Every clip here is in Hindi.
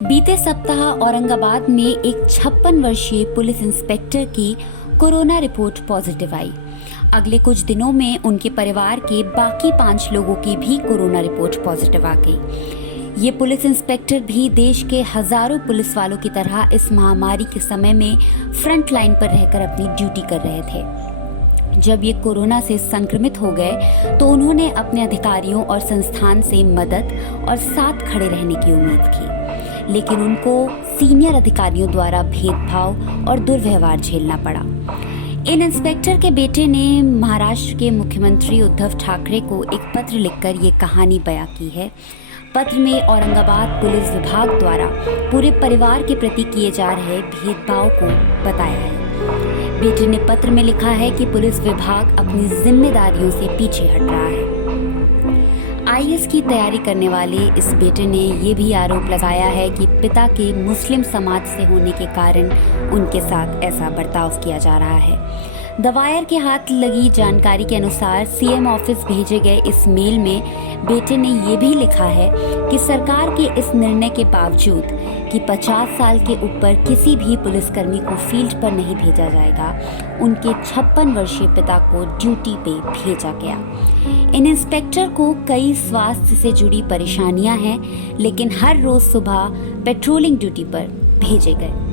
बीते सप्ताह औरंगाबाद में एक 56 वर्षीय पुलिस इंस्पेक्टर की कोरोना रिपोर्ट पॉजिटिव आई। अगले कुछ दिनों में उनके परिवार के बाकी 5 लोगों की भी कोरोना रिपोर्ट पॉजिटिव आ गई। ये पुलिस इंस्पेक्टर भी देश के हजारों पुलिस वालों की तरह इस महामारी के समय में फ्रंट लाइन पर रहकर अपनी ड्यूटी कर रहे थे। जब ये कोरोना से संक्रमित हो गए तो उन्होंने अपने अधिकारियों और संस्थान से मदद और साथ खड़े रहने की उम्मीद की, लेकिन उनको सीनियर अधिकारियों द्वारा भेदभाव और दुर्व्यवहार झेलना पड़ा। इन इंस्पेक्टर के बेटे ने महाराष्ट्र के मुख्यमंत्री उद्धव ठाकरे को एक पत्र लिखकर ये कहानी बयां की है। पत्र में औरंगाबाद पुलिस विभाग द्वारा पूरे परिवार के प्रति किए जा रहे भेदभाव को बताया है। बेटे ने पत्र में लिखा है कि पुलिस विभाग अपनी जिम्मेदारियों से पीछे हट रहा है। आईएएस की तैयारी करने वाले इस बेटे ने ये भी आरोप लगाया है कि पिता के मुस्लिम समाज से होने के कारण उनके साथ ऐसा बर्ताव किया जा रहा है। द वायर के हाथ लगी जानकारी के अनुसार सीएम ऑफिस भेजे गए इस मेल में बेटे ने ये भी लिखा है कि सरकार के इस निर्णय के बावजूद कि 50 साल के ऊपर किसी भी पुलिसकर्मी को फील्ड पर नहीं भेजा जाएगा, उनके 56 वर्षीय पिता को ड्यूटी पे भेजा गया। इन इंस्पेक्टर को कई स्वास्थ्य से जुड़ी परेशानियां हैं, लेकिन हर रोज सुबह पेट्रोलिंग ड्यूटी पर भेजे गए।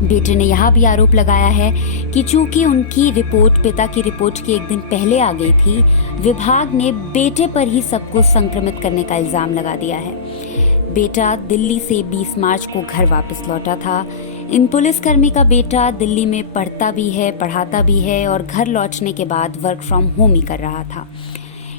बेटे ने यह भी आरोप लगाया है कि चूंकि उनकी रिपोर्ट पिता की रिपोर्ट के एक दिन पहले आ गई थी, विभाग ने बेटे पर ही सबको संक्रमित करने का इल्जाम लगा दिया है। बेटा दिल्ली से 20 मार्च को घर वापस लौटा था। इन पुलिसकर्मी का बेटा दिल्ली में पढ़ता भी है, पढ़ाता भी है और घर लौटने के बाद वर्क फ्रॉम होम ही कर रहा था।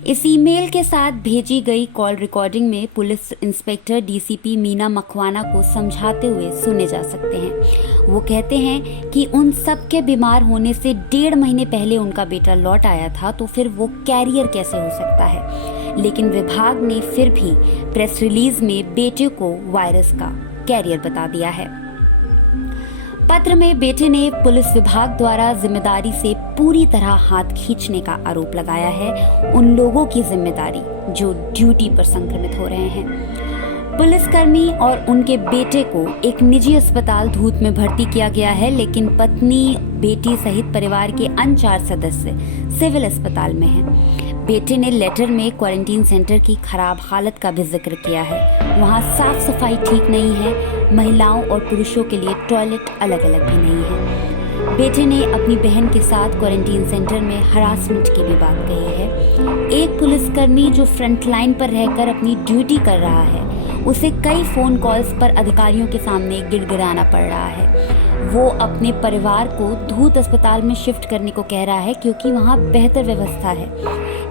इस ईमेल के साथ भेजी गई कॉल रिकॉर्डिंग में police inspector DCP Meena Makwana को समझाते हुए सुने जा सकते हैं। वो कहते हैं कि उन सब के बीमार होने से 1.5 महीने पहले उनका बेटा लौट आया था, तो फिर वो कैरियर कैसे हो सकता है। लेकिन विभाग ने फिर भी प्रेस रिलीज में बेटे को वायरस का कैरियर बता दिया है। पत्र में बेटे ने पुलिस विभाग द्वारा जिम्मेदारी से पूरी तरह हाथ खींचने का आरोप लगाया है, उन लोगों की जिम्मेदारी जो ड्यूटी पर संक्रमित हो रहे हैं। पुलिसकर्मी और उनके बेटे को एक निजी अस्पताल धूत में भर्ती किया गया है, लेकिन पत्नी, बेटी सहित परिवार के अन्य 4 सदस्य सिविल अस्पताल में हैं। बेटे ने लेटर में क्वारंटीन सेंटर की खराब हालत का भी जिक्र किया है। वहाँ साफ सफाई ठीक नहीं है, महिलाओं और पुरुषों के लिए टॉयलेट अलग अलग भी नहीं है। बेटे ने अपनी बहन के साथ क्वारंटीन सेंटर में हरासमेंट की भी बात कही है। एक पुलिसकर्मी जो फ्रंट लाइन पर रहकर अपनी ड्यूटी कर रहा है, उसे कई फोन कॉल्स पर अधिकारियों के सामने गिड़गिड़ाना पड़ रहा है। वो अपने परिवार को धूत अस्पताल में शिफ्ट करने को कह रहा है क्योंकि वहाँ बेहतर व्यवस्था है।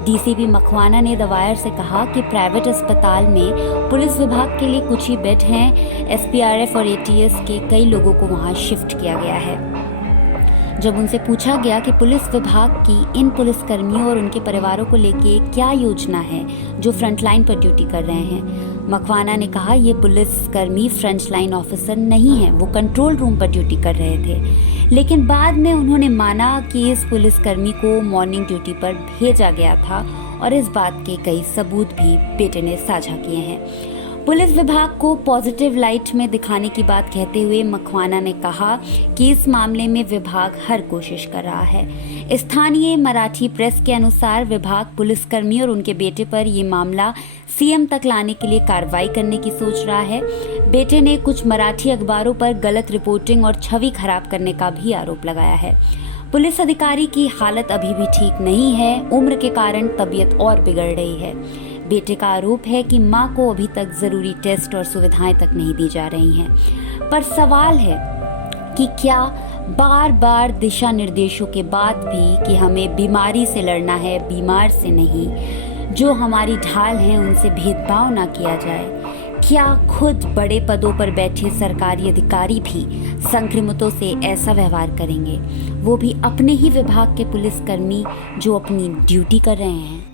डीसीपी मकवाना ने द वायर से कहा कि प्राइवेट अस्पताल में पुलिस विभाग के लिए कुछ ही बेड हैं। एसपीआरएफ और एटीएस के कई लोगों को वहाँ शिफ्ट किया गया है। जब उनसे पूछा गया कि पुलिस विभाग की इन पुलिसकर्मियों और उनके परिवारों को लेके क्या योजना है जो फ्रंट लाइन पर ड्यूटी कर रहे हैं, मकवाना ने कहा ये पुलिसकर्मी फ्रंट लाइन ऑफिसर नहीं है, वो कंट्रोल रूम पर ड्यूटी कर रहे थे। लेकिन बाद में उन्होंने माना कि इस पुलिसकर्मी को मॉर्निंग ड्यूटी पर भेजा गया था और इस बात के कई सबूत भी बेटे ने साझा किए हैं। पुलिस विभाग को पॉजिटिव लाइट में दिखाने की बात कहते हुए मकवाना ने कहा कि इस मामले में विभाग हर कोशिश कर रहा है। स्थानीय मराठी प्रेस के अनुसार विभाग पुलिसकर्मी और उनके बेटे पर ये मामला सीएम तक लाने के लिए कार्रवाई करने की सोच रहा है। बेटे ने कुछ मराठी अखबारों पर गलत रिपोर्टिंग और छवि खराब करने का भी आरोप लगाया है। पुलिस अधिकारी की हालत अभी भी ठीक नहीं है, उम्र के कारण तबीयत और बिगड़ रही है। बेटे का आरोप है कि मां को अभी तक जरूरी टेस्ट और सुविधाएं तक नहीं दी जा रही हैं। पर सवाल है कि क्या बार बार दिशा निर्देशों के बाद भी कि हमें बीमारी से लड़ना है, बीमार से नहीं, जो हमारी ढाल है उनसे भेदभाव ना किया जाए। क्या खुद बड़े पदों पर बैठे सरकारी अधिकारी भी संक्रमितों से ऐसा व्यवहार करेंगे, वो भी अपने ही विभाग के पुलिसकर्मी जो अपनी ड्यूटी कर रहे हैं?